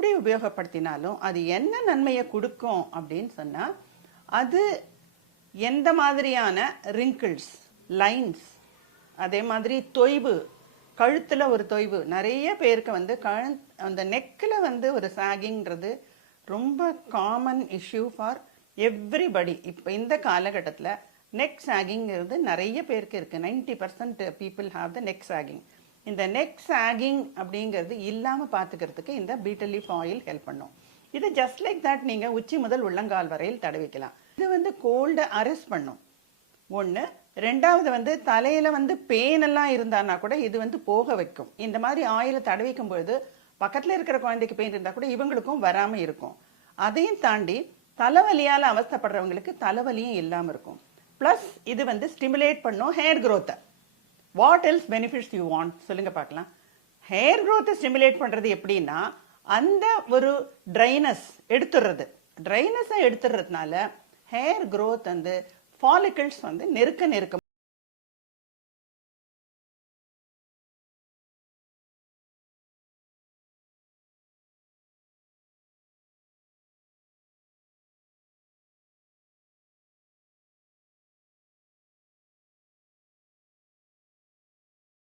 எப்படி உபயோகப்படுத்தினாலும் அது என்ன நன்மையை கொடுக்கும் அப்படின்னு சொன்னால் அது எந்த மாதிரியான ரிங்கிள்ஸ் லைன்ஸ் அதே மாதிரி தொய்வு கழுத்தில் ஒரு தொய்வு நிறைய பேருக்கு வந்து கழு அந்த நெக்கில் வந்து ஒரு சாகிங்கிறது ரொம்ப காமன் இஷ்யூ ஃபார் எவ்ரிபடி இப்போ இந்த காலகட்டத்தில் நெக் சாகிங்கிறது நிறைய பேருக்கு இருக்குது ninety percent people have the neck sagging இந்த நெக் சாகிங் அப்படிங்கிறது இல்லாமல் பார்த்துக்கிறதுக்கு இந்த பீட்டல் லீஃப் ஆயில் ஹெல்ப் பண்ணும். இது ஜஸ்ட் லைக் தட் நீங்கள் உச்சி முதல் உள்ளங்கால் வரையில் தடவிக்கலாம். இது வந்து கோல்டை அரெஸ்ட் பண்ணும். ஒன்று ரெண்டாவது வந்து தலையில் வந்து பேன் எல்லாம் இருந்தான்னா கூட இது வந்து போக வைக்கும். இந்த மாதிரி ஆயிலை தடவிக்கும் பொழுது பக்கத்தில் இருக்கிற குழந்தைக்கு பெயின் இருந்தால் கூட இவங்களுக்கும் வராமல் இருக்கும். அதையும் தாண்டி தலைவலியால் அவஸ்தைப்படுறவங்களுக்கு தலைவலியும் இல்லாமல் இருக்கும். ப்ளஸ் இது வந்து ஸ்டிமுலேட் பண்ணும் hair க்ரோத்தை what else benefits you want சொல்லுங்க பார்க்கலாம். ஹேர் க்ரோத்தை ஸ்டிமுலேட் பண்றது எப்படின்னா அந்த ஒரு ட்ரைனஸ் எடுத்துடுறது ட்ரைனஸை எடுத்துடுறதுனால ஹேர் க்ரோத் வந்து ஃபாலிகல்ஸ் வந்து நெருக்க நெருக்க